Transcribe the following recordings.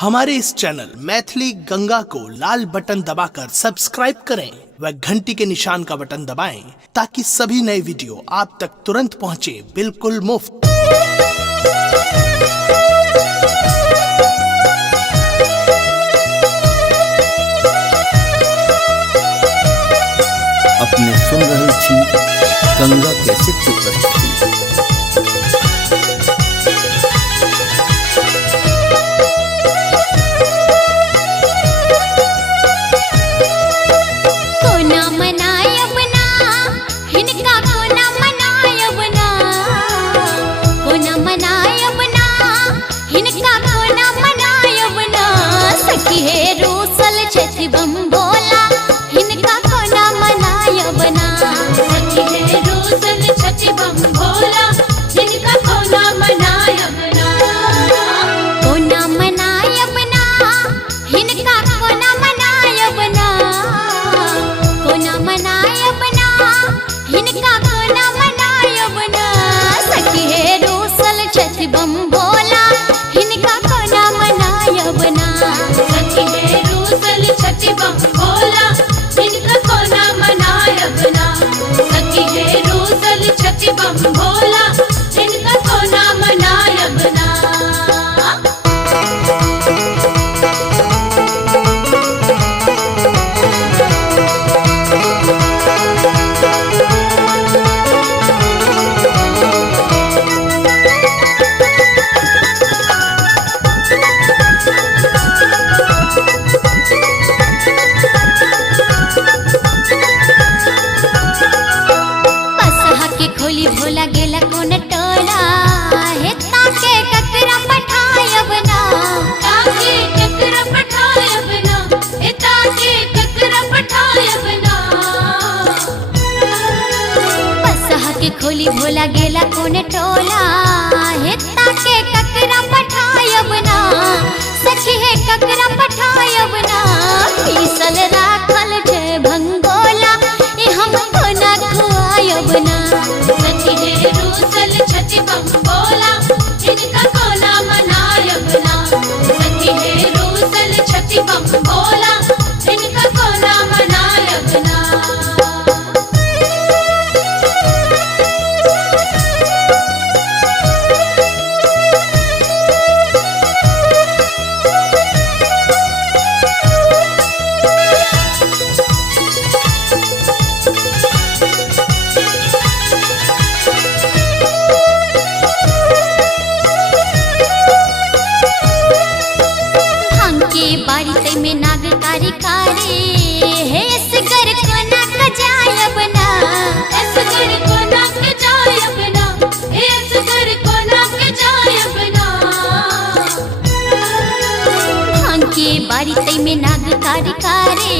हमारे इस चैनल मैथिली गंगा को लाल बटन दबाकर सब्सक्राइब करें व घंटी के निशान का बटन दबाएं ताकि सभी नए वीडियो आप तक तुरंत पहुंचे बिल्कुल मुफ्त। अपने सुन रही थी गंगा कैसे प्रस्तुति। भोला गेला कोन टोला हे ताके ककरा पठायब ना ताके ककरा पठायब ना हे ताके ककरा पठायब ना पसहा के खोली भोला गेला कोन टोला हे ताके ककरा पठायब ना सखी हे ककरा पठायब ना पीसल राखल छे भंगोला ए हम कोना खुआयब ना रूसल छति बम बोला इनका कोना मनायब ना सखी है रूसल छति बम बोला इनका कोना मनायब ना। बारिश में नागकारी कारी है असगर कोना कजायब ना असगर कोना कजायब ना है असगर कोना कजायब ना भांग के बारिश में नागकारी कारी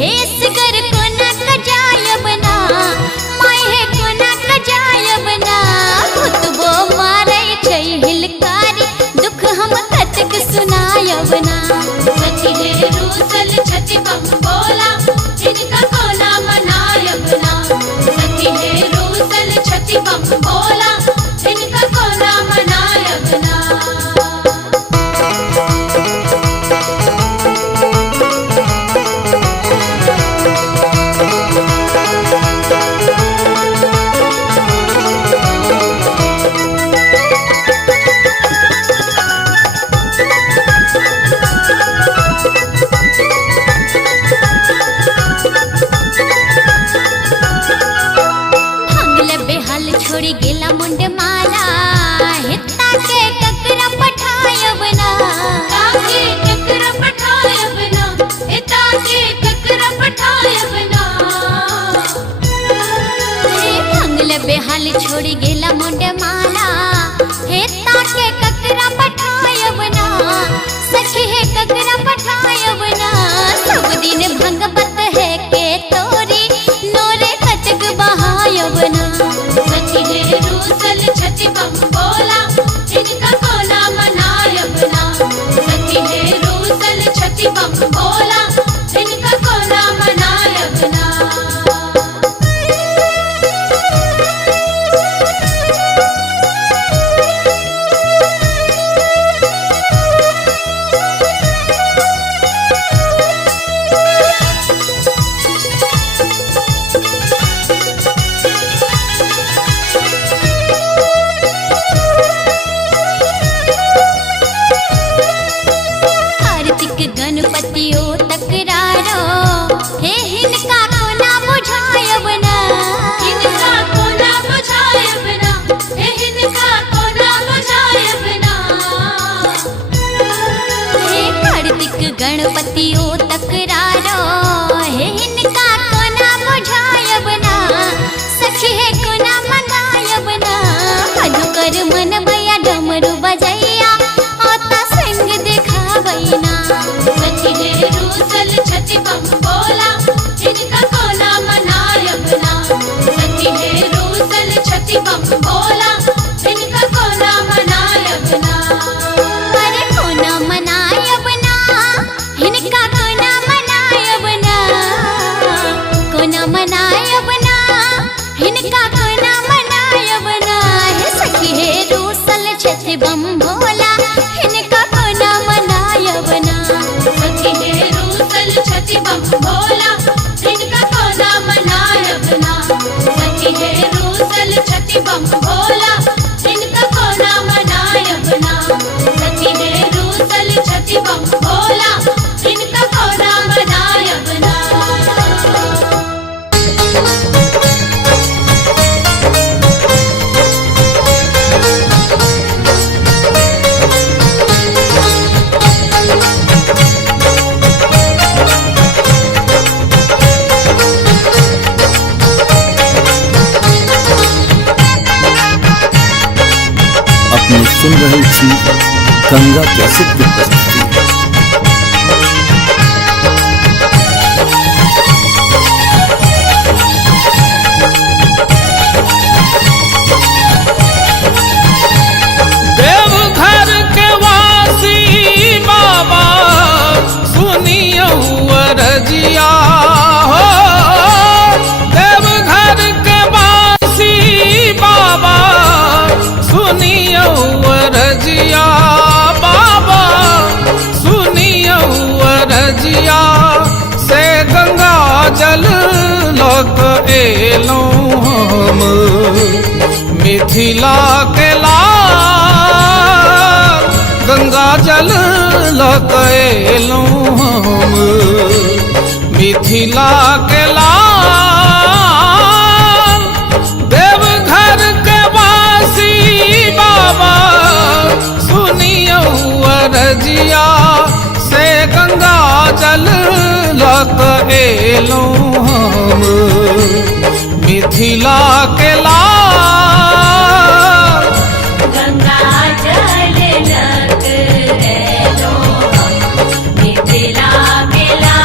है असगर कोना कजायब ना माय है कोना कजायब ना खुतबो मारे छै हिलकारी दुख हम कतक सुनायब ना रूसल छति बम बोला इनका कोना मनायब ना सखी है रूसल छति बम बोला इनका कोना मनायब ना। छोड़ी गेला मुंड माला हित्ता के ककरा पठायब ना ताके ककरा पठायब ना हित्ता के ककरा पठायब ना भंगल बेहाल छोड़ी गेला मुंड माला हित्ता के ककरा पठायब ना सखी है ककरा पठायब ना सब दिन भंगपत है के तोरी नोरे कटक बहायब ना रूसल छति बम बोला इनका कोना मनायब ना सखी है रूसल छति बम बोला इनका कोना मनायब ना। कार्तिक गणपति ओ तकरारो हे इनका कोना बुझायब ना सखी है कोना मंगायब ना मधुकर मन भैया डमरू बजैया आता संग दिखावैना सखी है रूसल छति बम बोला इनका कोना मनायब ना सखी है रूसल छति बम बोला इनका कोना मनायब ना अरे कोना मनायब ना इनका कोना मनायब ना कोना मनायब ना इनका कोना मनायब ना हे सखी हे रूसल छति बम भोला इनका कोना मनायब ना सखी हे रूसल छति बम भोला इनका कोना मनायब ना सखी हे रूसल छति बम भोला इनका कोना मनायब ना सखी हे रूसल छति बम भोला इनका कोना मनायब ना अपने सुन रहे छी गंगा कैसेट की प्रस्तुति। देवघर के वासी बाबा सुनियो रजिया हो देवघर के वासी बाबा सुनियो रजिया बाबा सुनियो रजिया से गंगा जल लग एलौं हम मिथिला के लाल गंगा जल लग एलौं हम मिथिला के लाल देवघर के वासी बाबा सुनियो रजिया से गंगा जल लग एलौं हम मिथिला के लाल गंगा जल लग एलो मिथिला मेला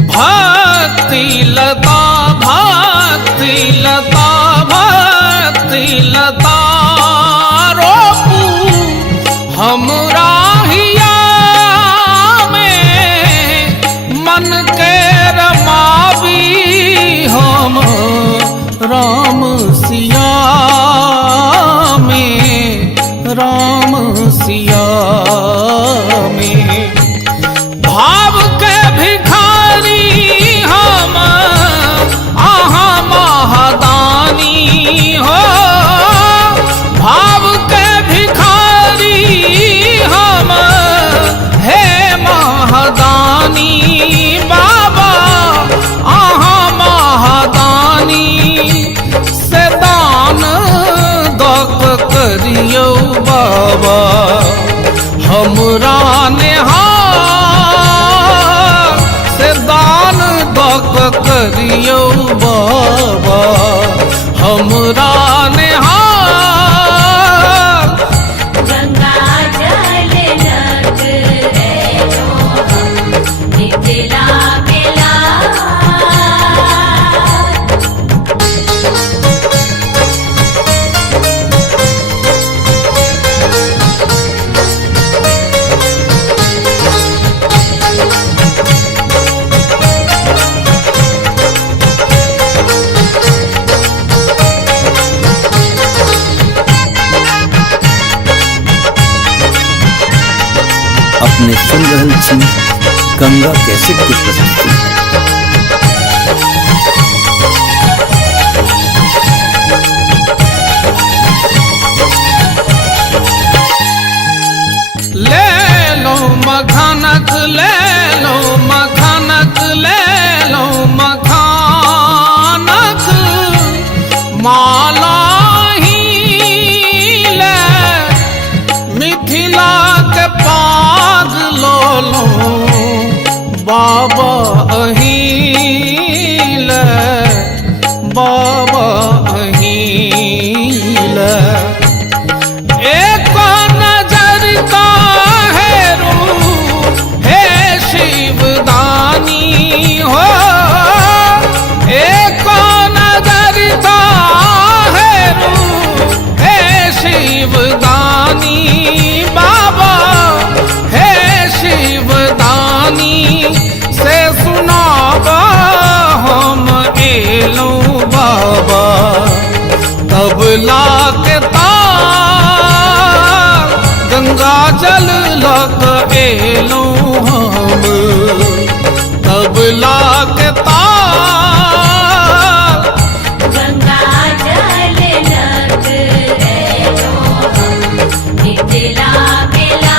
भक्ति लता भक्ति लता भक्ति लता रोपू हमरा हिया में मन के रमावी हम राम सिया में राम सिया में भाव के भिखारी हम आहा महादानी हो भाव के भिखारी हम हे महादानी बाबा आहा महादानी से दान दक करियो बाबा हमरा नेहार से दान दक करियो बाबा हमरा नेहार गंगा जल लग एलो मिथिला मेला अपने सुन रहल छी गंगा कैसेट की प्रस्तुति। ले लो मखानक, ले लो मखानक, ले लो मखानक, माला ही ले मिथिला के पाग लो लो बाबा अही ले, बाबा अही ले। एक नजर का है रूप है शिवदानी हो, एक नजर का है रूप है शिवदानी, बाबा है शिवदानी। से सुनाबा हम एलो बाबा तबला के तार, गंगा जल लग एलो हम तबला के तार, गंगा जल लग एलो हम मिथिला के लाल।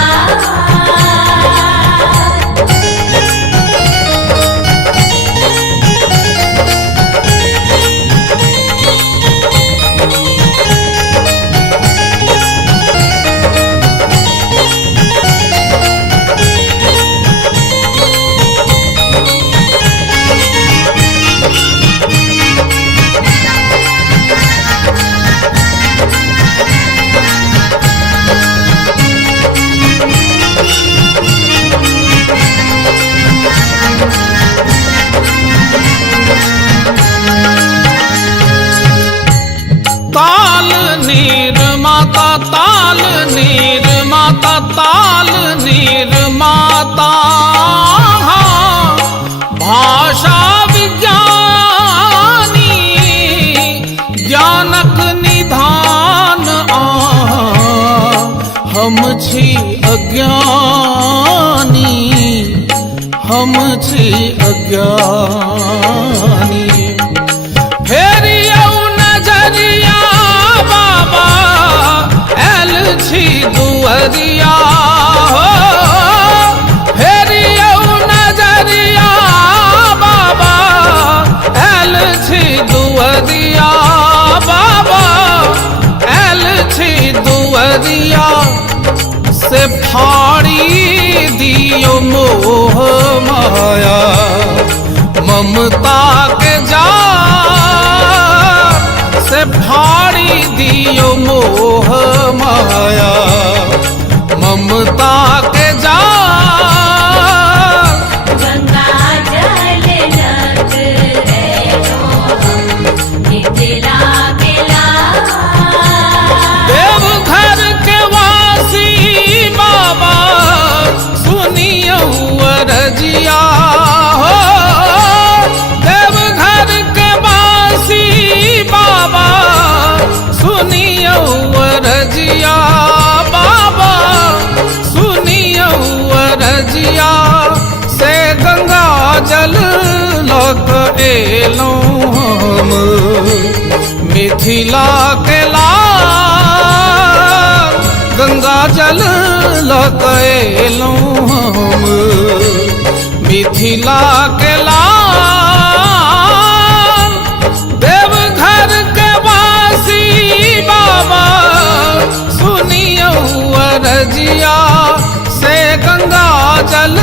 ताल नीर माता, ताल नीर माता, ताल नीर माता, हाँ, भाषा विज्ञानी ज्ञानक निधान हम छी अज्ञानी, हम छी अज्ञानी। फेर यौ नजरिया बाबा एल छी दुअरिया हो, फेर यौ नजरिया बाबा एल छी दुअरिया, बाबा एल छी दुअरिया। से फाड़ी दियो मोह माया ममता के जाल, से फाड़ी दियो मोह माया ममता के जाल, गंगा जल लग एलो हम मिथिला के लाल। देवघर के वासी बाबा सुनियो अरजिया हो, देवघर के वासी बाबा सुनियो अरजिया, बाबा सुनियो अरजिया। से गंगा जल लग एलो हम मिथिला के लाल, गंगा जल लग एलो हम मिथिला के लाल। देवघर के वासी बाबा सुनियो अरजिया, से गंगा जल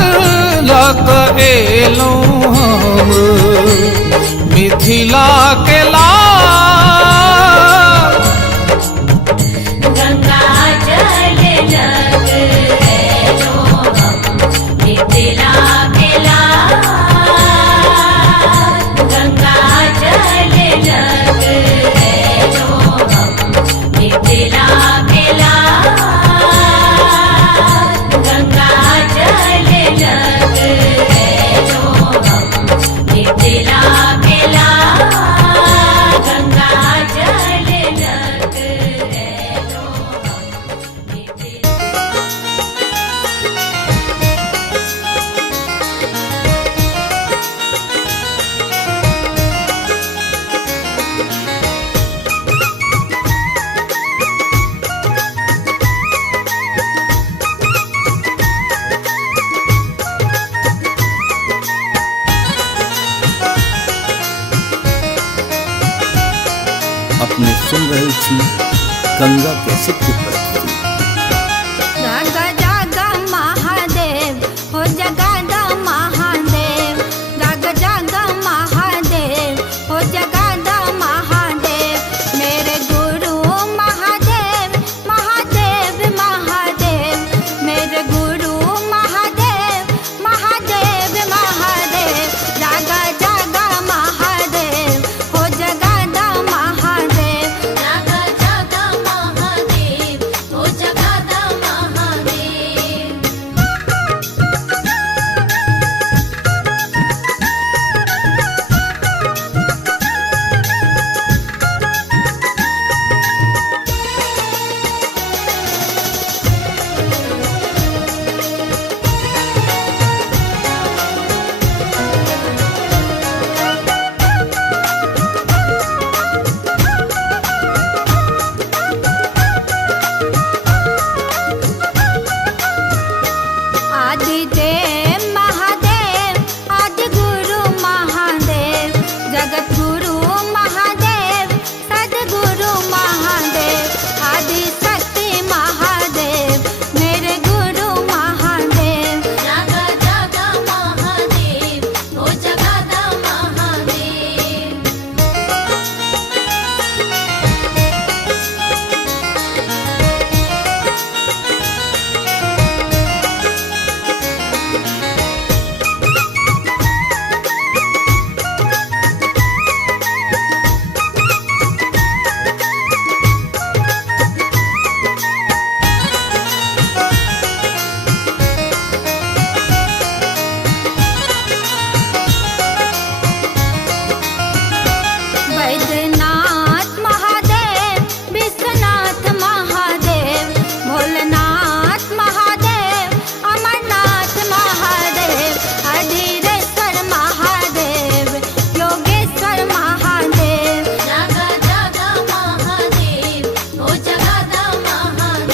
लग एलो हम मिथिला के लाल। गंगा जल लग एलो हम मिथिला के लाल। गंगा जल लग एलो हम मिथिला के लाल। गंगा जल लग एलो हम मिथिला के लाल। अपने सुन रहे छी गंगा कैसेट की प्रस्तुति। जागा जागा महादेव हो जगादा महादेव, जागा जागा महादेव हो जगादा महादेव, मेरे गुरु महादेव महादेव महादेव, मेरे गुरु महादेव महादेव महादेव, जागा जागा महादेव हो जगादा महादेव, जागा जागा महादेव हो जगादा महादेव। आदिदेव महादेव आदि गुरु महादेव, जगत गुरु महादेव सदगुरु महादेव, आदि शक्ति महादेव मेरे गुरु महादेव, जागा जागा महादेव हो जगादा महादेव। वैद्यनाथ महादेव विश्वनाथ महादेव, भोलेनाथ महादेव अमरनाथ महादेव, अधीरेश्वर महादेव योगेश्वर महादेव, जागा जागा महादेव हो जगादा महादेव।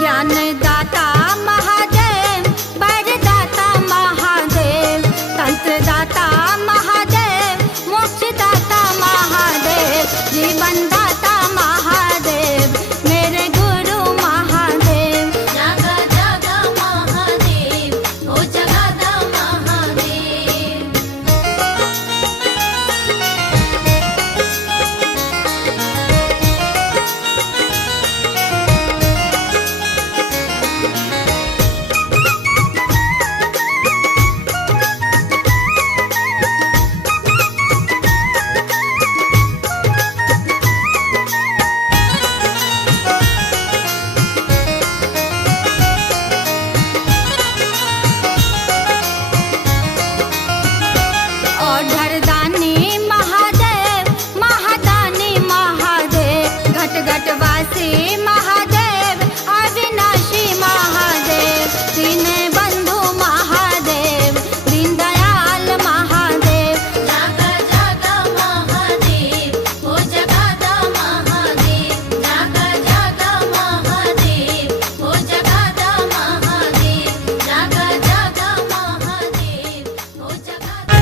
ज्ञानदाता महादेव, वरदाता महादेव, तंत्रदाता महादेव, मोक्षदाता महादेव, जीवनदाता महादेव मेरे गुरु महादेव, जागा जागा महादेव हो जगादा महादेव। और धरदानी महादेव महादानी महादेव, घट घटवासी महादेव अविनाशी महादेव, दीन बंधु महादेव दीनदयाल महादेव, जागा जागा महादेव हो जगादा महादेव, जागा जागा महादेव हो जगादा महादेव, जागा जागा महादेव हो जगादा।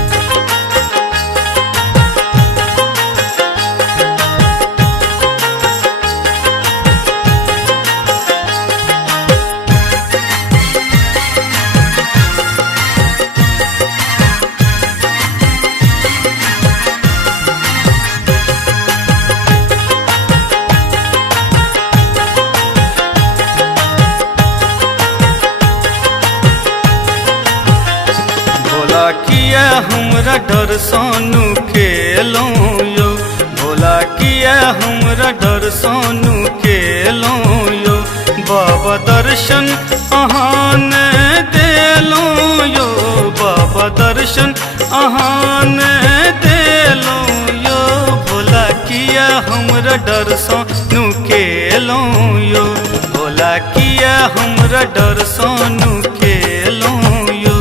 भोला किया हमरा डर सोनू खेलो यो, भोला किया हमरा डर सोनू खेलो यो, बाबा दर्शन अहाँ ने देलो यो, बाबा दर्शन अहाँ ने देलो यो, भोला किया केलो यो, भोला किया हमरा दर्शन केलो यो।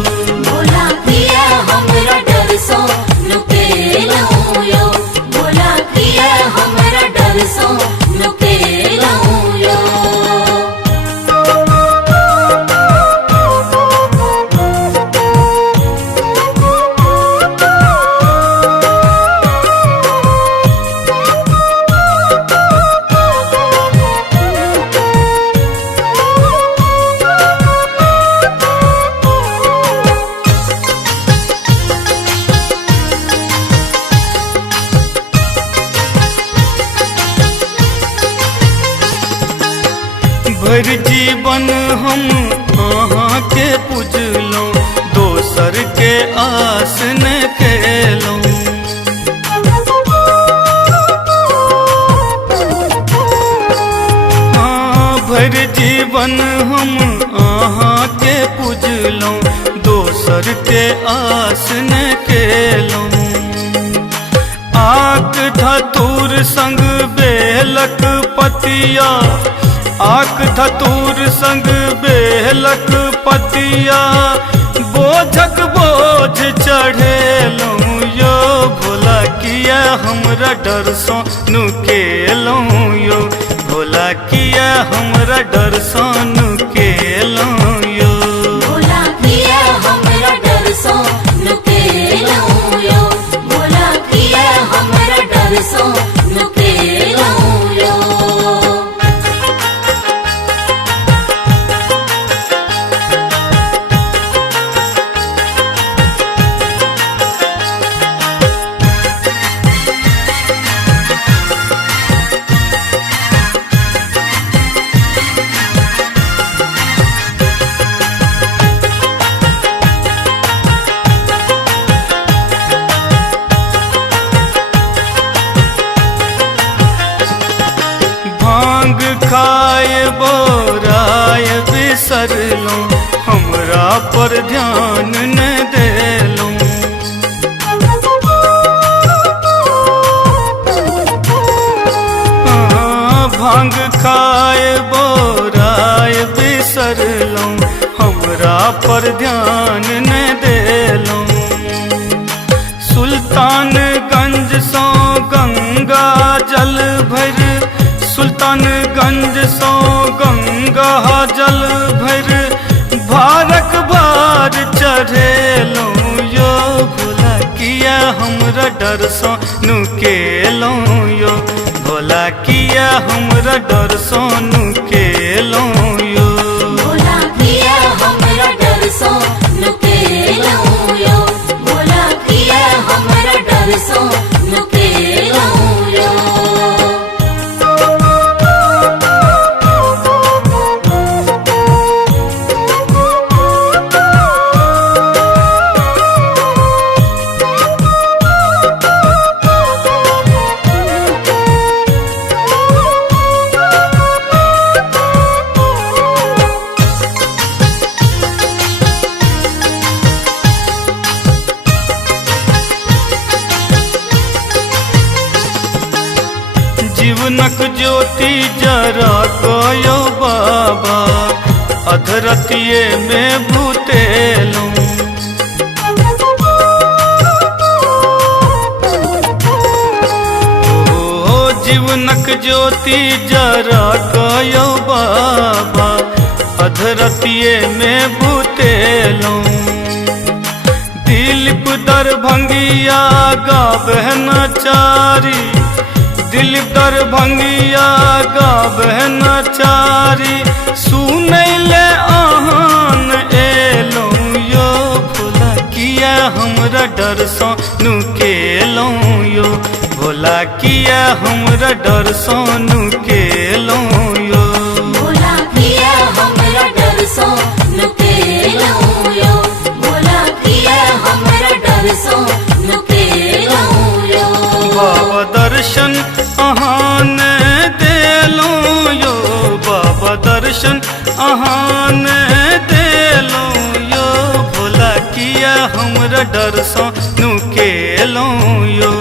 भोला किया हमरा दर्शन केलो यो, भोला किया हमरा दर्शन केलो यो। भर जीवन हम अहाँ के पूजलौं, दोसर के आस न केलौं। हाँ, भर जीवन हम अहाँ के पूजलौं, दोसर के आस न केलौं। आक धतूर संग बेलक पतिया, आक धतूर संग बेलक पतिया, बोझक बोझ चढ़ेलौं यो। भोला किया हमरा दर्शन केलौं यो, भोला किया हमरा दर्शन केलौं यो। भोला किया हमरा दर्शन केलो यो, भोला किया हमरा दर्शन केलो यो। भांग खाए बोराय बिसरलौं, हमरा पर ध्यान न देलौं। हाँ, भांग खाए बोराय बिसरलौं, हमरा पर ध्यान न देलौं। सुल्तानगंज सो गंगा जल भर, सुल्तानगंज सो गंगा जल भर, भारक बार चढ़ेलौं यो। भोला किया हमरा दर्शन केलौं यो, भोला किया हमरा दर्शन केलौं यो। भोला किया हमरा दर्शन केलो यो, भोला किया हमरा दर्शन केलो यो। जीवनक ज्योति जरा कयो बाबा, अधरतिये में भूतेलौं। ओ जीवनक ज्योति जरा कयो बाबा, अधरतिये में भूतेलौं। दिलीप दरभंगिया गावे नचारी, दिलीप दरभंगिया गावे नचारी, सुनैले आहान एलौं यो। भोला किया हमरा दर्शन केलौं यो, भोला किया हमरा दर्शन केलौं यो। भोला किया हमरा दर्शन केलो यो, भोला किया हमरा दर्शन केलो यो। बाबा दर्शन अहाँ ने देलौं यो, बाबा दर्शन अहाँ ने देलौं यो। भोला किया हमरा दर्शन केलौं यो,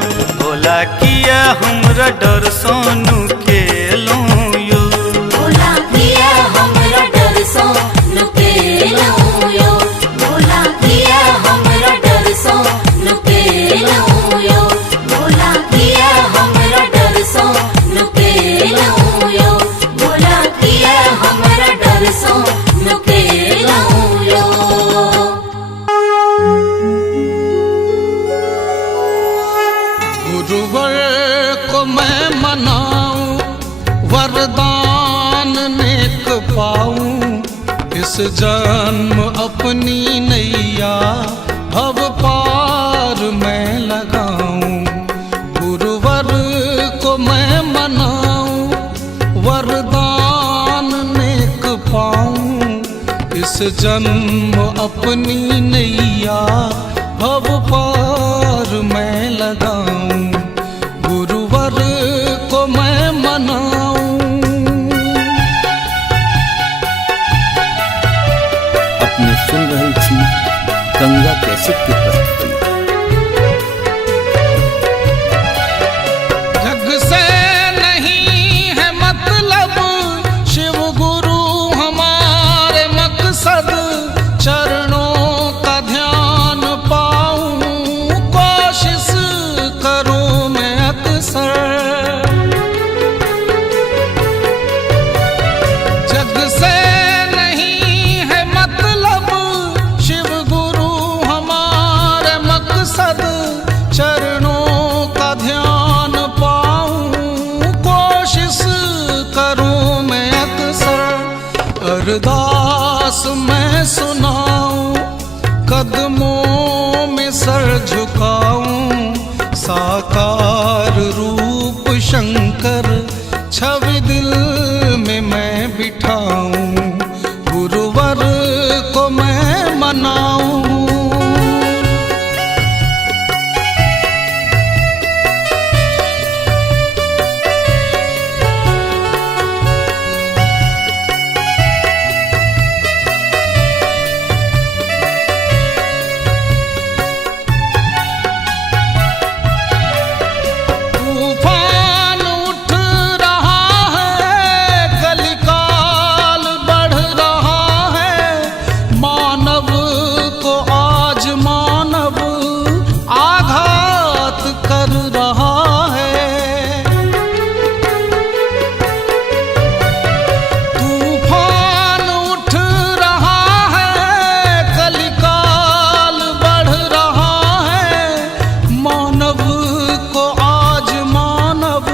भोला किया हमरा दर्शन केलौं यो। गुरुवर को मैं मनाऊं, वरदान नेक पाऊं, इस जन्म अपनी नैया भव पार मैं लगाऊं। गुरुवर को मैं मनाऊं, वरदान नेक पाऊं, इस जन्म अपनी नैया भव पार मैं लगाऊं। गुरुवर को मैं मनाऊं। अपने सुन रहे छी गंगा कैसेट की प्रस्तुति। जग से नहीं है मतलब, शिव गुरु हमारे मकसद, चरणों का ध्यान पाऊं, कोशिश करूं मैं अक्सर। जग से नहीं है मतलब, शिव गुरु हमारे मकसद, चरणों का ध्यान पाऊं, कोशिश करूं मैं अक्सर। अरदास मैं सुनाऊं, कदमों में सर झुकाऊं, साकार रूप शंकर छवि दिल में मैं बिठाऊं। गुरुवर को मैं मनाऊं। तूफान उठ रहा है, कलिकाल बढ़ रहा है, मानव को आज मानव आघात कर रहा है। तूफान उठ रहा है, कलिकाल बढ़ रहा है, मानव को आज मानव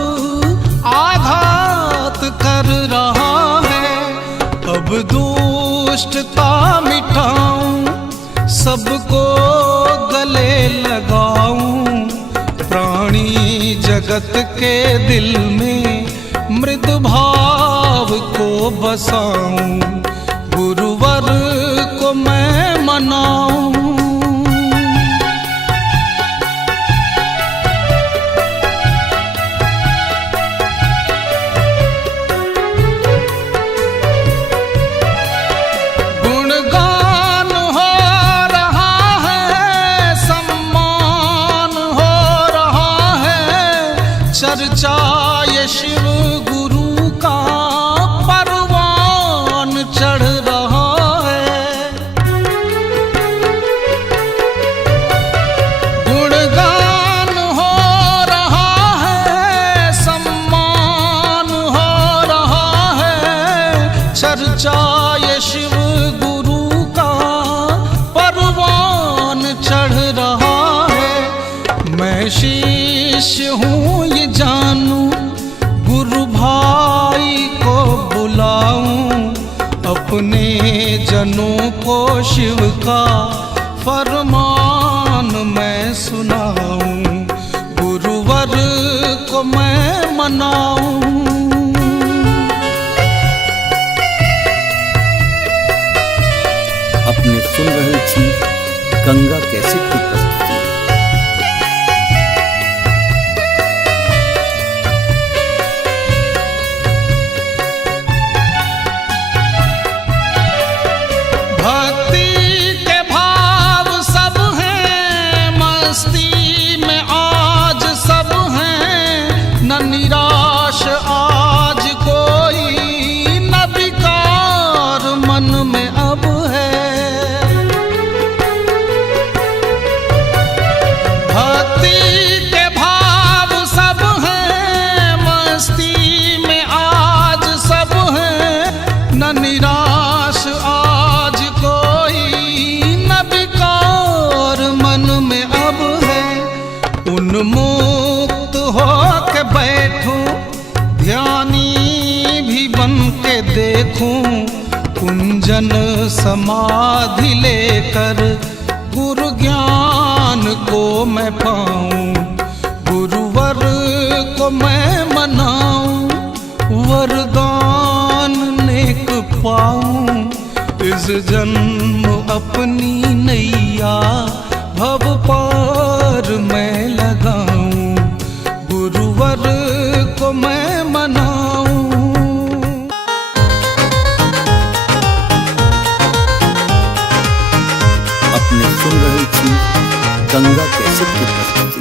आघात कर रहा है। अब दुष्टता मिटाऊं, सबको गले लगाऊं, प्राणी जगत के दिल में मृद भाव को बसाऊं। गुरुवर को मैं मनाऊं। गुणगान हो रहा है, सम्मान हो रहा है, चर्चा ये शिव गुरु का परवान चढ़ रहा है। गुणगान हो रहा है, सम्मान हो रहा है, चर्चा ये शिव गुरु का परवान चढ़ रहा है। मैं शिष्य हूँ ये जानूं, गुरु भाई को बुलाऊं, अपने जनों को शिव का फरमान मैं सुनाऊं। गुरुवर को मैं मनाऊं। अपने सुन रहे छी गंगा कैसेट की प्रस्तुति। भक्ति के भाव सब हैं, मस्ती में आज सब हैं, न निराश आज कोई, न विकार मन में अब है। भक्ति के भाव सब हैं, मस्ती में आज सब हैं, न निराश आज कोई, न विकार मन में अब है। उन्मुक्त के बैठूं, ध्यानी भी बन के देखूं, कुंजन समाधि लेकर गुरु ज्ञान को मैं पाऊं, गुरुवर को मैं मनाऊं, वरदान नेक पाऊं, इस जन्म अपनी नैया भव पार मैं लगाऊं, गुरुवर को मैं मनाऊं। अपने सुन रही थी गंगा कैसेट की प्रस्तुति।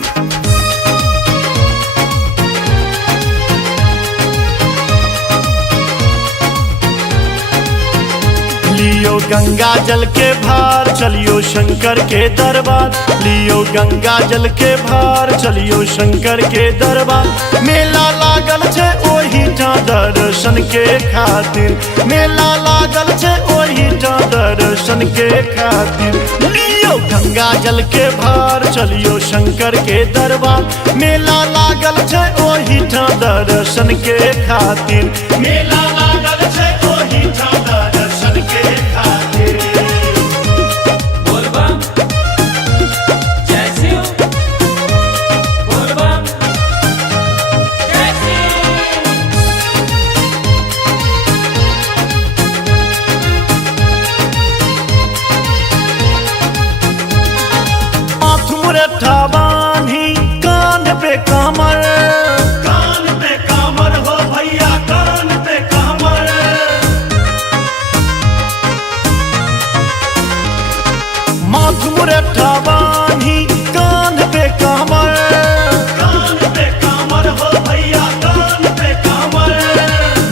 लियो गंगा जल के भार चलियो शंकर के दरबार, लियो गंगा जल के भार चलियो शंकर के दरबार। मेला लागल छे ओही ठां दर्शन के खातिर, मेला लागल छे ओही ठां दर्शन के खातिर। लियो गंगा जल के भार चलियो शंकर के दरबार, मेला लागल छे ओही ठां दर्शन के खातिर, मेला लागल छे ओही ठां दर्शन के खातिर। बोल बम जय शिव, बोल बम जय शिव। माथ मुरठा बांधी कान पे कमर, कान पे कमर हो भैया कान पे कमर। माथ मुरठा बांधी कान पे कमर, कान पे कमर हो भैया कान पे कमर।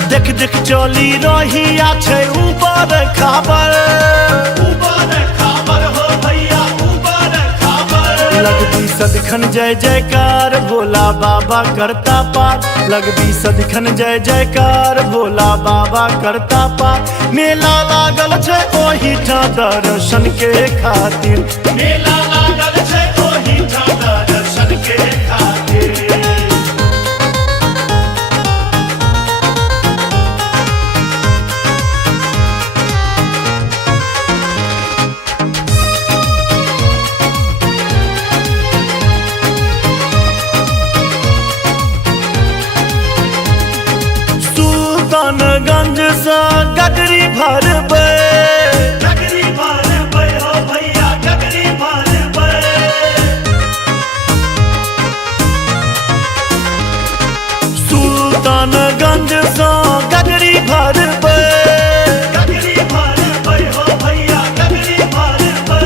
देख देख चली रही आछे ऊपर खबर, ऊपर खबर हो भैया ऊपर खबर। लगती सदखन जय जयकार भोला बाबा करता पार, लगती सदखन जय जयकार भोला बाबा करता पार। मेला लागल छे ओही ठां दर्शन के खातिर, मेला लागल छे ओही ठां दर्शन के खातिर। सुल्तानगंज सा गगरी भरबै, गगरी भरबै हो भैया गगरी भरबै। सुल्तानगंज सा गगरी भरबै, गगरी भरबै हो भैया गगरी भरबै।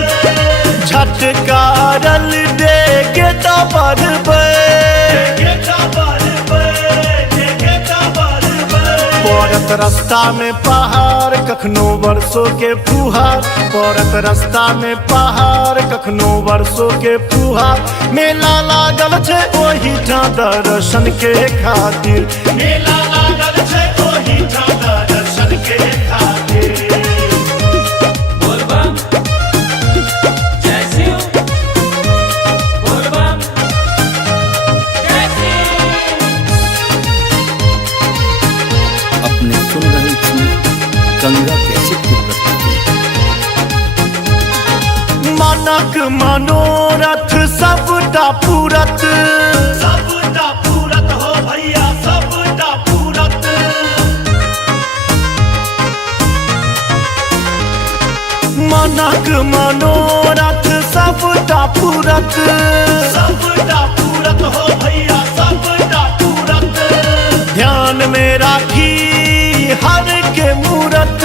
झटका रल दे गेटा भरबै, गेटा भरबै, गेटा भरबै। पड़त रास्ता में पहाड़ कखनो वर्षों के फुहार, पड़त रास्ता में पहाड़ कखनो वर्षों के फुहार। मेला लागल छे ओही ठां दर्शन के खातिर, मेला लागल छे ओही ठां दर्शन के खातिर। बोल बम जय शिव, बोल बम जय शिव। अपने सुन रही थी गंगा कैसेट की प्रस्तुति। मानक मनोरथ सबटा पूरत, सबटा पूरत हो भैया सबटा पूरत। मानक मनोरथ सबटा पूरत, सबटा पूरत हो भैया सबटा पूरत। ध्यान में राखी हर के मूरत,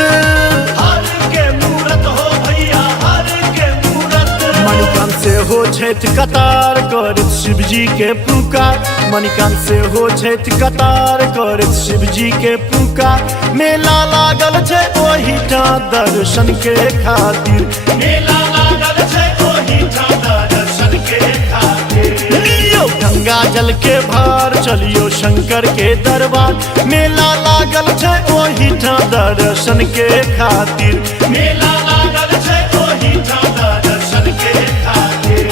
हर के मूरत हो भैया हर के मूरत। मणिकांत से हो छैठ कतार करत शिव जी के पुकार, मणिकांत से हो छैठ कतार करत शिव जी के पुकार। मेला लागल छे ओही ठां दर्शन के खातिर, मेला लागल छे ओही ठां दर्शन के खातिर। लियो गंगा जल के भार चलियो शंकर के दरबार, मेला लागल छे ओही ठां दर्शन के खातिर, मेला लागल छे ओही ठां दर्शन के खातिर।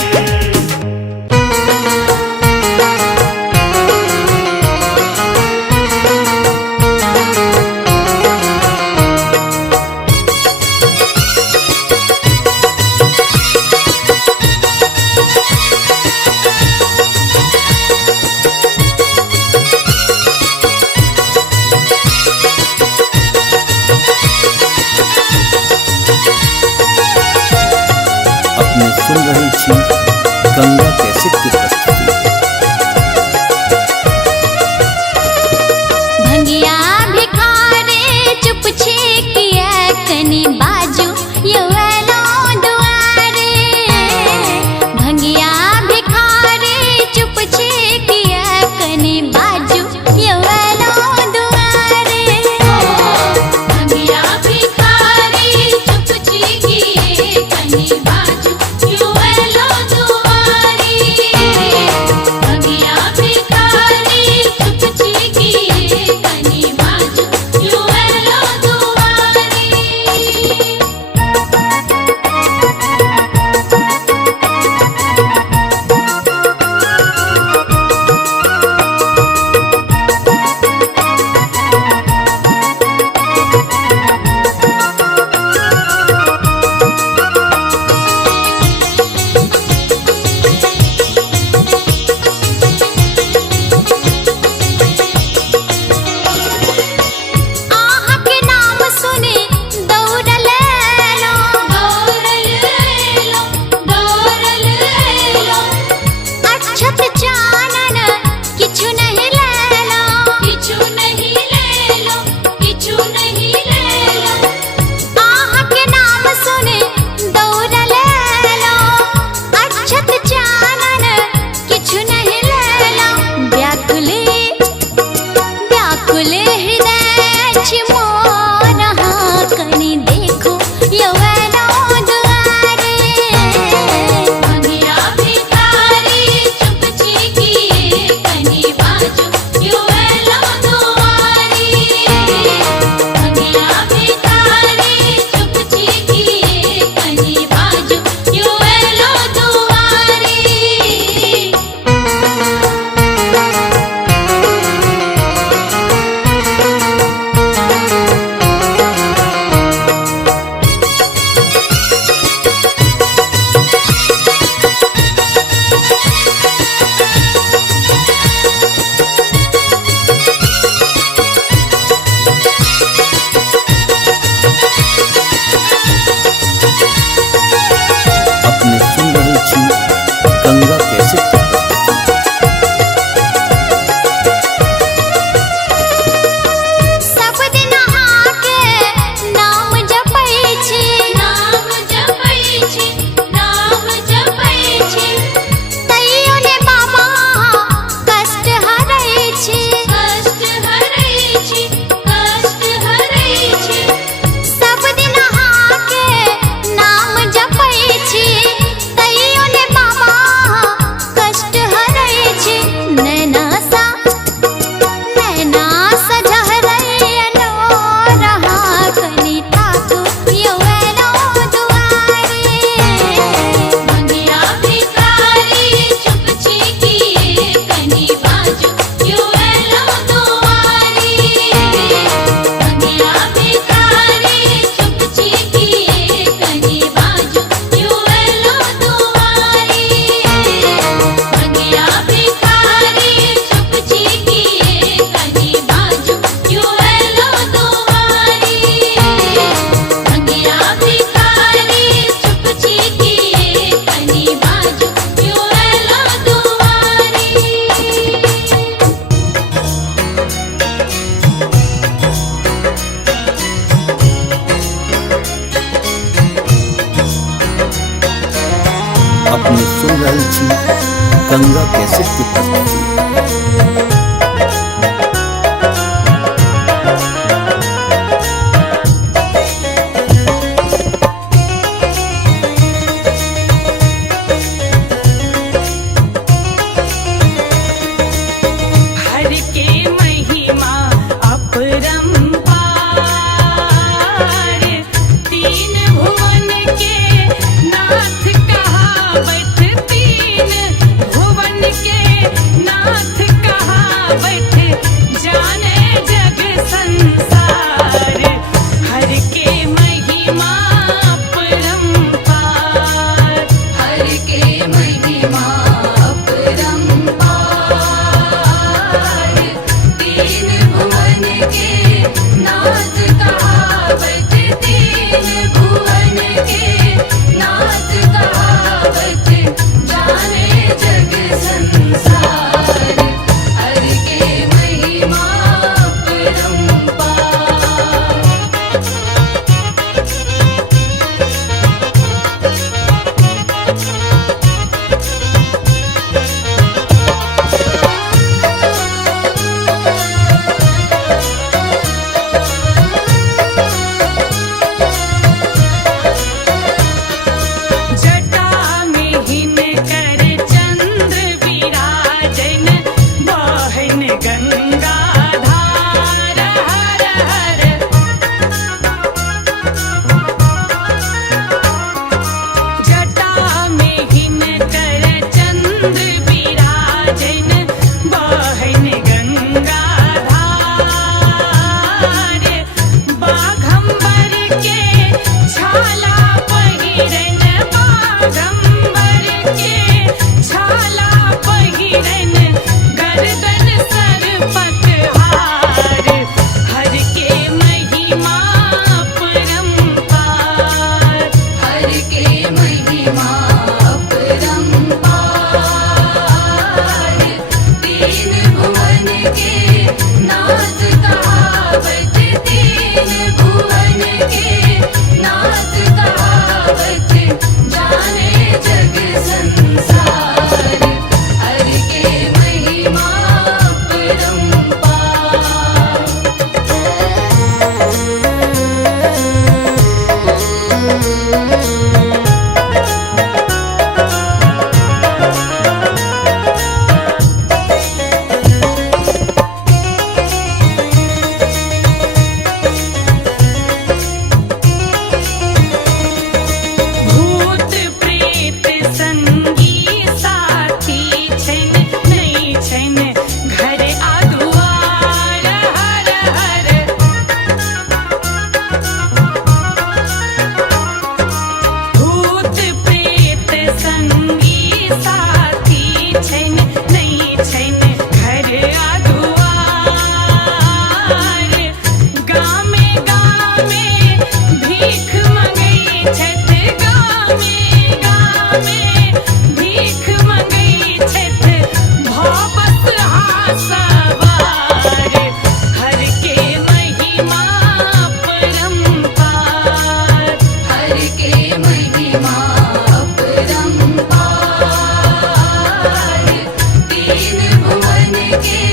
के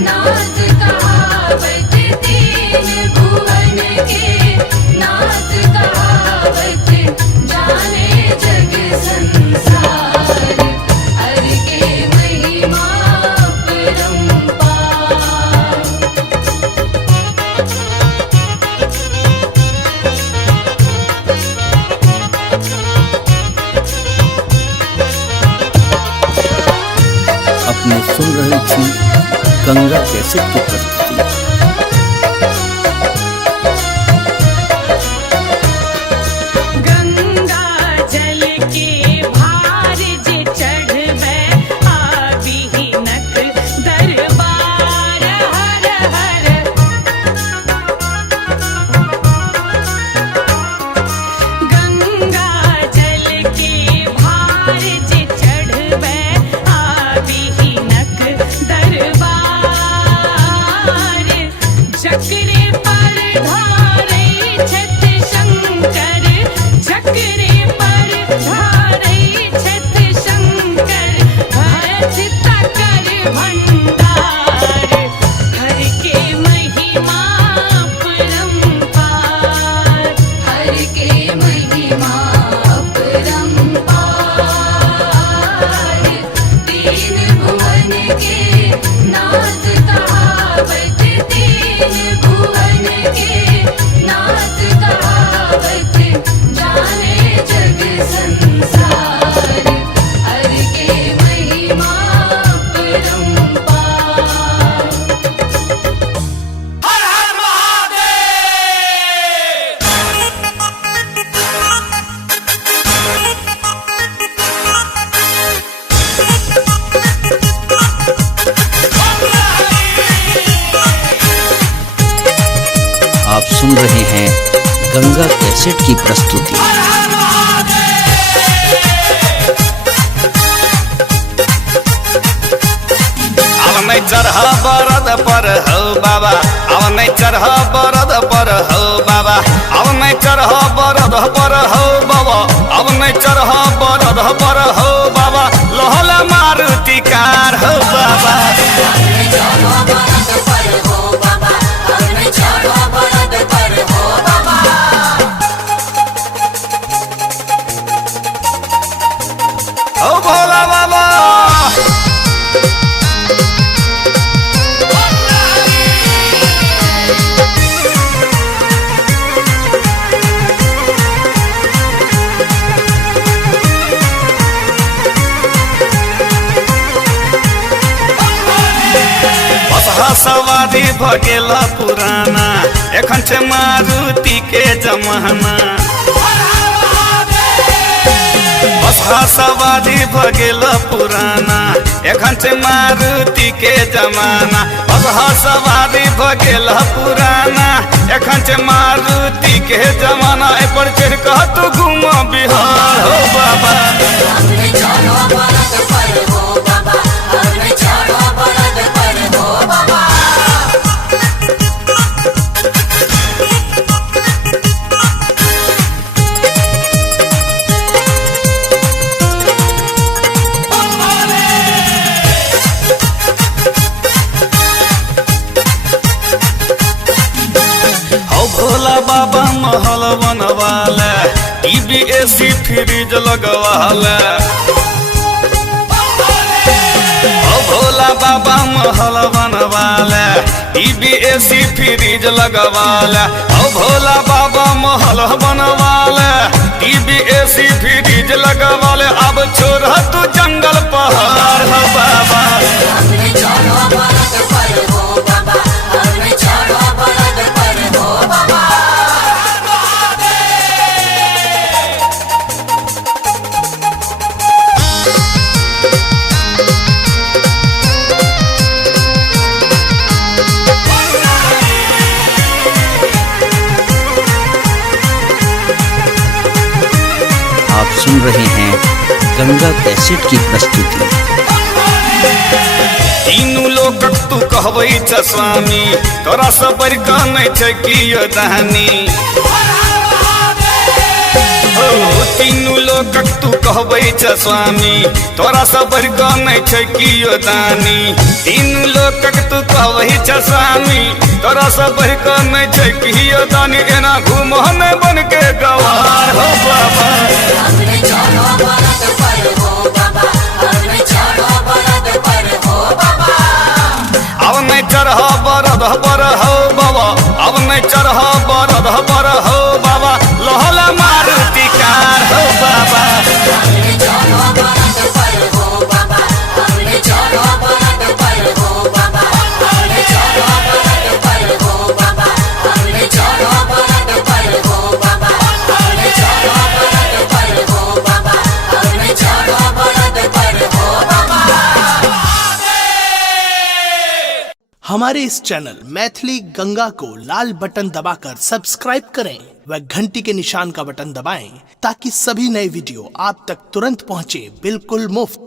नाथ कहावत, तीन भुवन के नाथ कहावत, जाने जग संसार, हर के महिमा परंपार। अपने सुन रही थी गंगा कैसेट की प्रस्तुति। गंगा जल के भार जे चढ़बै, आबि नक दरबार, हर हर। गंगा जल के भार जे चढ़बै, आबि नक दरबार। चक्रे पर धारै छथि शंकर, चक्रे पर धारै छथि शंकर, भरत तकर भंडार, हर के महिमा परंपार, हर के महिमा परंपार। तीन भुवन के नाथ कहावत, तीन भुवन के नाथ कहावत, जाने जग संसार, हर के महिमा परंपार। आप सुन रहे हैं गंगा कैसेट की प्रस्तुति। अब नहीं चढ़ बरद पर हो बाबा, अब नहीं चढ़ बरद पर हो बाबा, अब नहीं चढ़ बरद पर हो बाबा, अब नहीं चढ़ बरद पर हो बाबा, लोहला मारुति कार हो बाबा। ओ भोला बाबा बसहा सवारी भगेला पुराना, एखन छे मारुति के जमाना। बसहा सवारी भगेला पुराना, एखन छे मारुति के जमाना। बसहा सवारी भगेला पुराना, एखन छे मारुति के जमाना। ए पर चढ़ कह तू घूम बिहार हो बाबा। भोला बाबा महल बनवाले, टीवी एसी फ्रिज लगवाले। ओ भोला बाबा महल बनवाले, टीवी एसी फ्रिज लगवाले। ओ भोला बाबा महल बनवाले, टीवी एसी फ्रिज लगवाले। अब छोड़ तू जंगल पहाड़ हो बाबा। आप सुन रहे हैं गंगा कैसेट की प्रस्तुति। तीनू लोकक तू कहबै छ स्वामी, तोरा सब बड़ कानै छै कि यो दानी। हो तीनू लोकक तू कहबै छ स्वामी तोरा सब बढ़ कऽ नहि छै कियो दानी तीनू लोकक तू कहबै छ स्वामी तोरा सब बढ़ कऽ नहि छै कियो दानी एना घूमह नहि बन के गवार हो बाबा हमने चढ़ो बरद पर हो बाबा हमने चढ़ो बरद पर हो बाबा अब नहीं चढ़ बरद पर हो बाबा अब नहीं चढ़ बरद पर हो बाबा लहला मारुति कार हो बाबा हमने चढ़ो बरद पर हो बाबा हमने चढ़ो बरद पर हो बाबा हमने चढ़ो बरद पर हो बाबा हमने चढ़ो बरद पर हो बाबा हमने चढ़ो बरद पर हो बाबा हमने चढ़ो बरद पर हो बाबा हमारे इस चैनल मैथिली गंगा को लाल बटन दबाकर सब्सक्राइब करें व घंटी के निशान का बटन दबाएं ताकि सभी नए वीडियो आप तक तुरंत पहुंचे बिल्कुल मुफ्त।